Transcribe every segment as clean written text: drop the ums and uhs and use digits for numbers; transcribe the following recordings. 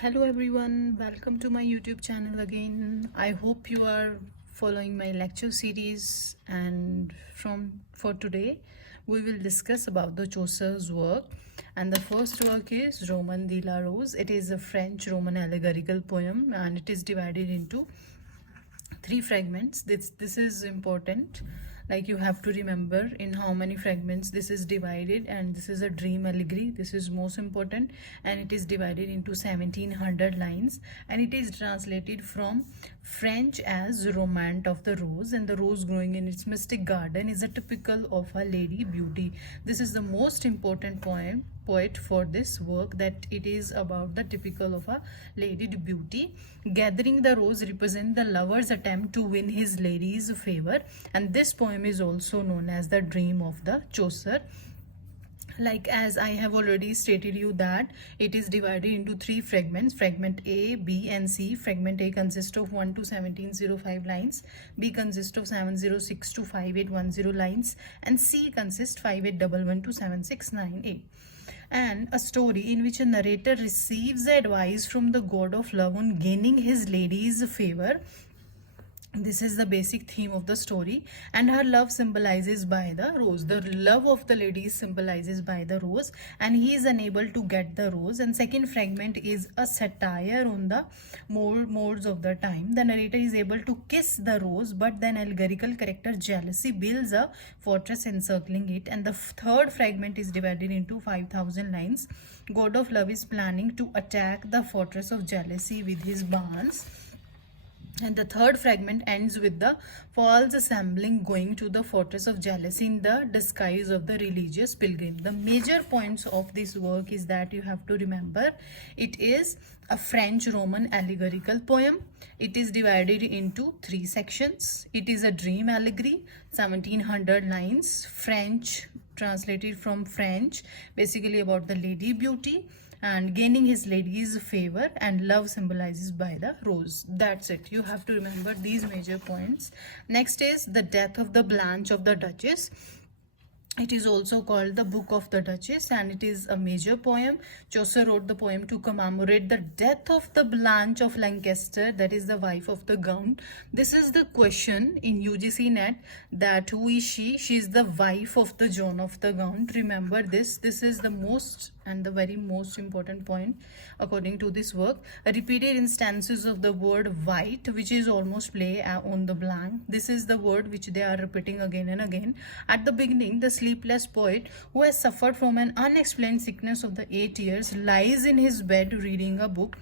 Hello everyone, welcome to my YouTube channel again. I hope you are following my lecture series, and for today we will discuss about the Chaucer's work. And the first work is Roman de la Rose. It is a French Roman allegorical poem and it is divided into three fragments. This is important, like you have to remember in how many fragments this is divided. And this is a dream allegory, this is most important, and it is divided into 1700 lines, and it is translated from French as Romance of the Rose. And the rose growing in its mystic garden is a typical of a lady beauty. This is the most important poet for this work, that it is about the typical of a lady beauty. Gathering the rose represent the lover's attempt to win his lady's favor, and this poem is also known as the dream of the Chaucer. Like, as I have already stated you, that it is divided into three fragments: fragment A, B and C. Fragment A consists of 1 to 1705 lines, B consists of 706 to 5810 lines, and C consists 5811 to 7698. And a story in which a narrator receives advice from the god of love on gaining his lady's favor. This is the basic theme of the story, and her love symbolizes by the rose. The love of the lady symbolizes by the rose, and he is unable to get the rose. And second fragment is a satire on the modes of the time. The narrator is able to kiss the rose, but then allegorical character jealousy builds a fortress encircling it. And the third fragment is divided into 5000 lines. God of love is planning to attack the fortress of jealousy with his barns. And the third fragment ends with the false assembling going to the fortress of jealousy in the disguise of the religious pilgrim. The major points of this work is that you have to remember it is a French Roman allegorical poem. It is divided into three sections. It is a dream allegory, 1700 lines, French, translated from French, basically about the lady beauty and gaining his lady's favor, and love symbolizes by the rose. That's it, you have to remember these major points. Next is the death of the Blanche of the Duchess. It is also called the Book of the Duchess, and it is a major poem. Chaucer wrote the poem to commemorate the death of the Blanche of Lancaster, that is the wife of the Count. This is the question in UGC net, that who is she? She is the wife of the John of the Count. Remember this. This is the most and the very most important point according to this work. Repeated instances of the word white, which is almost play on the blank. This is the word which they are repeating again and again. At the beginning, the sleepless poet, who has suffered from an unexplained sickness of the 8 years, lies in his bed reading a book.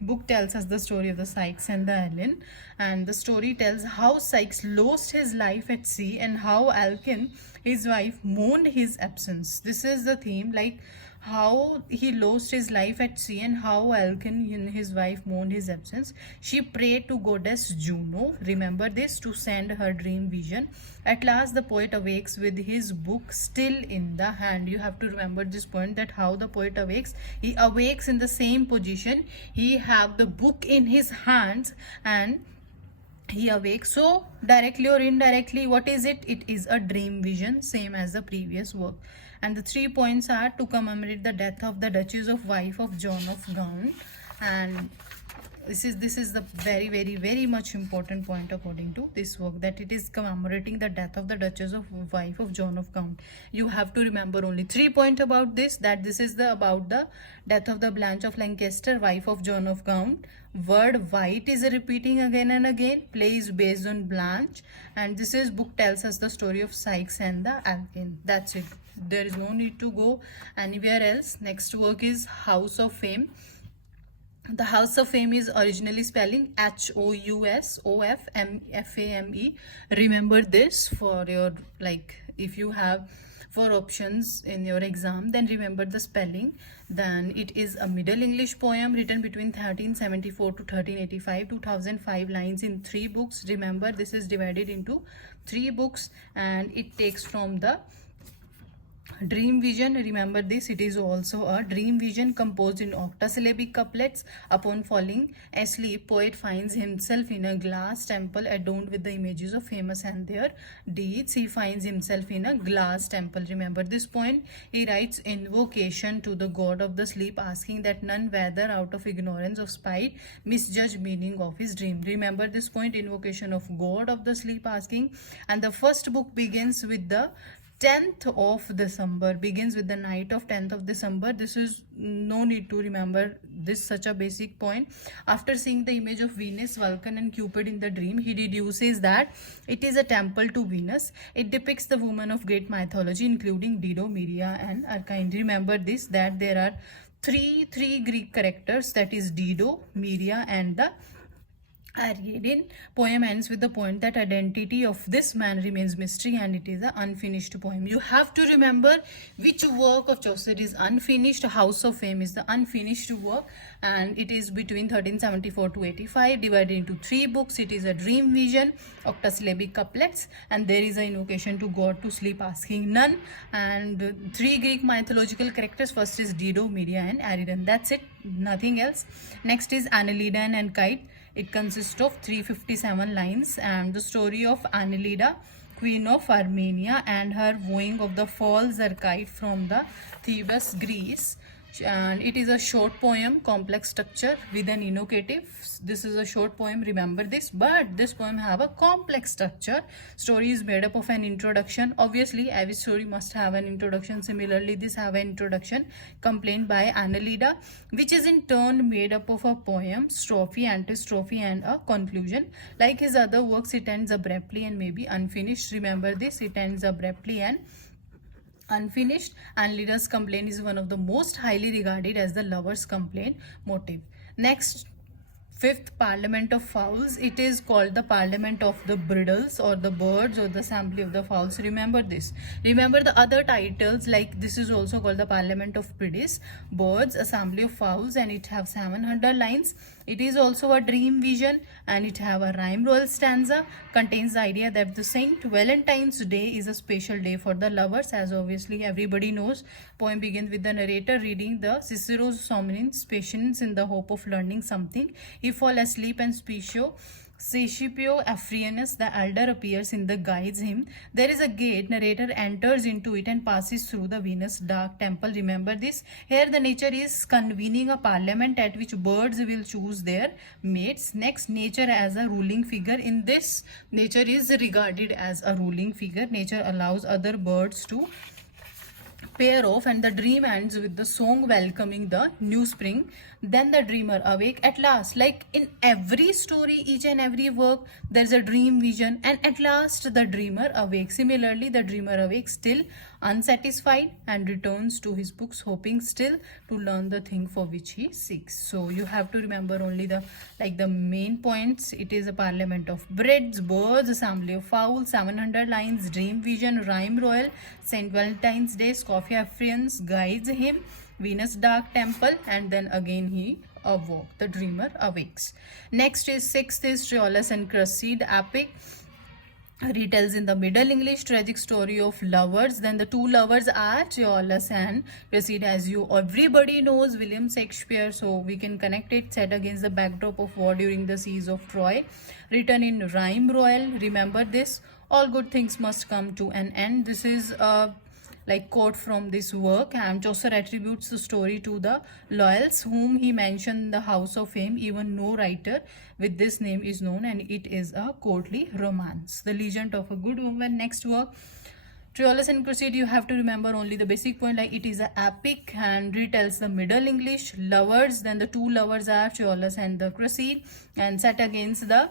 Book tells us the story of the Sykes and the Ellen, and the story tells how Sykes lost his life at sea and how Alkin, his wife, mourned his absence. This is the theme, like how he lost his life at sea and how Alkin, his wife, mourned his absence. She prayed to goddess Juno, remember this, to send her dream vision. At last the poet awakes with his book still in the hand. You have to remember this point, that how the poet awakes. He awakes in the same position. He have the book in his hands and he awakes. So directly or indirectly, what is it? It is a dream vision, same as the previous work. And the 3 points are to commemorate the death of the Duchess of wife of John of Gaunt. And this is the very much important point according to this work, that it is commemorating the death of the Duchess of wife of John of Gaunt. You have to remember only 3 points about this, that this is the about the death of the Blanche of Lancaster, wife of John of Gaunt. Word white is repeating again and again. Play is based on Blanche, and this is book tells us the story of Sykes and the Alkin. That's it, there is no need to go anywhere else. Next work is House of Fame. The House of Fame is originally spelling HOUSOFMFAME. Remember this for your, like, if you have 4 options in your exam, then remember the spelling. Then it is a Middle English poem written between 1374 to 1385, 2005 lines in 3 books. Remember, this is divided into 3 books, and it takes from the Dream vision, remember this, it is also a dream vision composed in octosyllabic couplets. Upon falling asleep, poet finds himself in a glass temple adorned with the images of famous and their deeds. He finds himself in a glass temple. Remember this point. He writes invocation to the god of the sleep, asking that none, whether out of ignorance or spite, misjudge meaning of his dream. Remember this point, invocation of god of the sleep asking. And the first book begins with the 10th of December, begins with the night of 10th of December. This is no need to remember this, such a basic point. After seeing the image of Venus, Vulcan and Cupid in the dream, he deduces that it is a temple to Venus. It depicts the women of great mythology including Dido, Miria and Archine. Remember this, that there are three Greek characters, that is Dido, Miria and the Ariadne. Poem ends with the point that identity of this man remains mystery and it is an unfinished poem. You have to remember which work of Chaucer is unfinished. House of Fame is the unfinished work and it is between 1374 to 85, divided into 3 books. It is a dream vision, octosyllabic couplets, and there is an invocation to God to sleep asking none, and 3 Greek mythological characters. First is Dido, Miria and Ariadne. That's it, nothing else. Next is Annelida and Kite. It consists of 357 lines, and the story of Annelida, queen of Armenia, and her wooing of the false Archite from the Thebes, Greece. And it is a short poem, complex structure with an invocative. This is a short poem, remember this, but this poem have a complex structure. Story is made up of an introduction. Obviously every story must have an introduction. Similarly, this have an introduction, complaint by Annelida, which is in turn made up of a poem, strophe, antistrophe and a conclusion. Like his other works, it ends abruptly and may be unfinished. Remember this, it ends abruptly and unfinished. And Leader's complaint is one of the most highly regarded as the lover's complaint motive. Next, fifth, Parliament of Fowls. It is called the Parliament of the Bridles or the Birds or the Assembly of the Fowls. Remember this. Remember the other titles, like this is also called the Parliament of Bridges, Birds, Assembly of Fowls, and it have 700 lines. It is also a dream vision and it have a rhyme royal stanza. Contains the idea that the Saint Valentine's Day is a special day for the lovers, as obviously everybody knows. Poem begins with the narrator reading the Cicero's somnolence, patience in the hope of learning something. He fall asleep and Scipio Afrianus, the elder, appears in the guides him. There is a gate, narrator enters into it and passes through the Venus dark temple. Remember this. Here the nature is convening a parliament at which birds will choose their mates. Next, nature as a ruling figure. In this, nature is regarded as a ruling figure. Nature allows other birds to pair off, and the dream ends with the song welcoming the new spring. Then the dreamer awake at last. Like in every story, each and every work, there's a dream vision, and at last the dreamer awakes. Similarly, the dreamer awakes still unsatisfied and returns to his books, hoping still to learn the thing for which he seeks. So you have to remember only the main points. It is a Parliament of Breads, Birds, Assembly of Fowls, 700 lines, dream vision, rhyme royal, Saint Valentine's Day, Coffee Afrians, guides him, Venus dark temple, and then again he awoke. The dreamer awakes. Next is sixth is Troilus and Cressida epic. Retells in the Middle English tragic story of lovers. Then the two lovers are Troilus and Cressida. As you everybody knows, William Shakespeare, so we can connect it. Set against the backdrop of war during the siege of Troy. Written in rhyme royal. Remember this. All good things must come to an end. This is a quote from this work, and Chaucer attributes the story to the Loyals, whom he mentioned in the House of Fame. Even no writer with this name is known, and it is a courtly romance. The Legend of a Good Woman. Next work, Troilus and Cressida. You have to remember only the basic point, like it is an epic and retells the Middle English lovers. Then the two lovers are Troilus and the Cressida, and set against the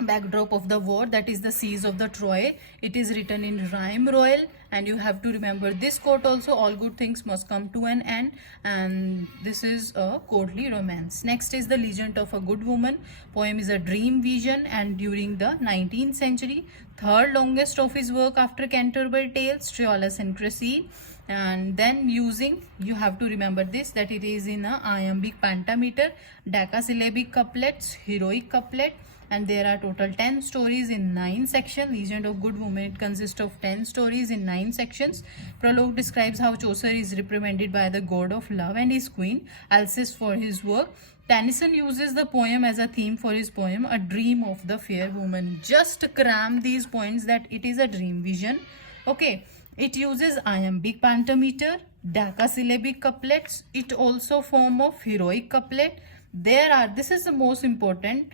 backdrop of the war, that is the siege of the Troy. It is written in rhyme royal, and you have to remember this quote also, all good things must come to an end, and this is a courtly romance. Next is the Legend of a Good Woman. Poem is a dream vision, and during the 19th century, third longest of his work after Canterbury Tales, Troilus and Cressida. And then using, you have to remember this, that it is in a iambic pentameter, decasyllabic couplets, heroic couplet, and there are total 10 stories in 9 sections. Legend of Good Woman, it consists of 10 stories in 9 sections. Prologue describes how Chaucer is reprimanded by the god of love and his queen Alceste for his work. Tennyson uses the poem as a theme for his poem A Dream of the Fair Woman. Just cram these points that it is a dream vision. Okay, it uses iambic pentameter, decasyllabic couplets. It also form of heroic couplet. This is the most important.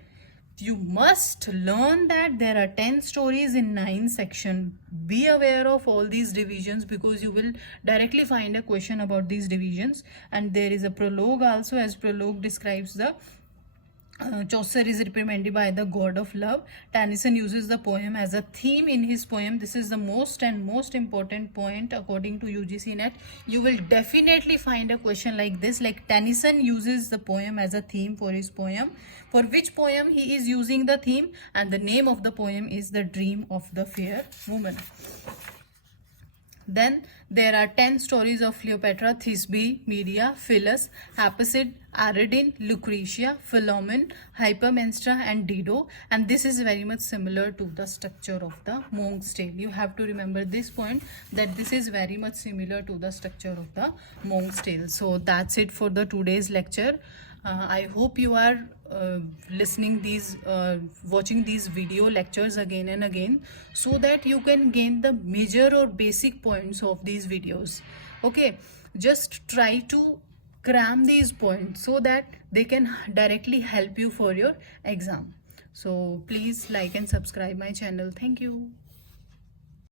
You must learn that there are 10 stories in 9 sections. Be aware of all these divisions because you will directly find a question about these divisions. And there is a prologue also, as prologue describes the Chaucer is reprimanded by the god of love. Tennyson uses the poem as a theme in his poem. This is the most important point according to UGC net. You will definitely find a question like this, like Tennyson uses the poem as a theme for his poem. For which poem he is using the theme, and the name of the poem is The Dream of the Fair Woman. Then there are 10 stories of Cleopatra, Thisbe, Medea, Phyllis, Hyacinth, Ariadne, Lucretia, Philomene, Hypermnestra and Dido, and this is very much similar to the structure of the Monk's Tale. You have to remember this point, that this is very much similar to the structure of the Monk's Tale. So that's it for the today's lecture. I hope you are watching these video lectures again and again, so that you can gain the major or basic points of these videos. Okay, just try to cram these points so that they can directly help you for your exam. So please like and subscribe my channel. Thank you.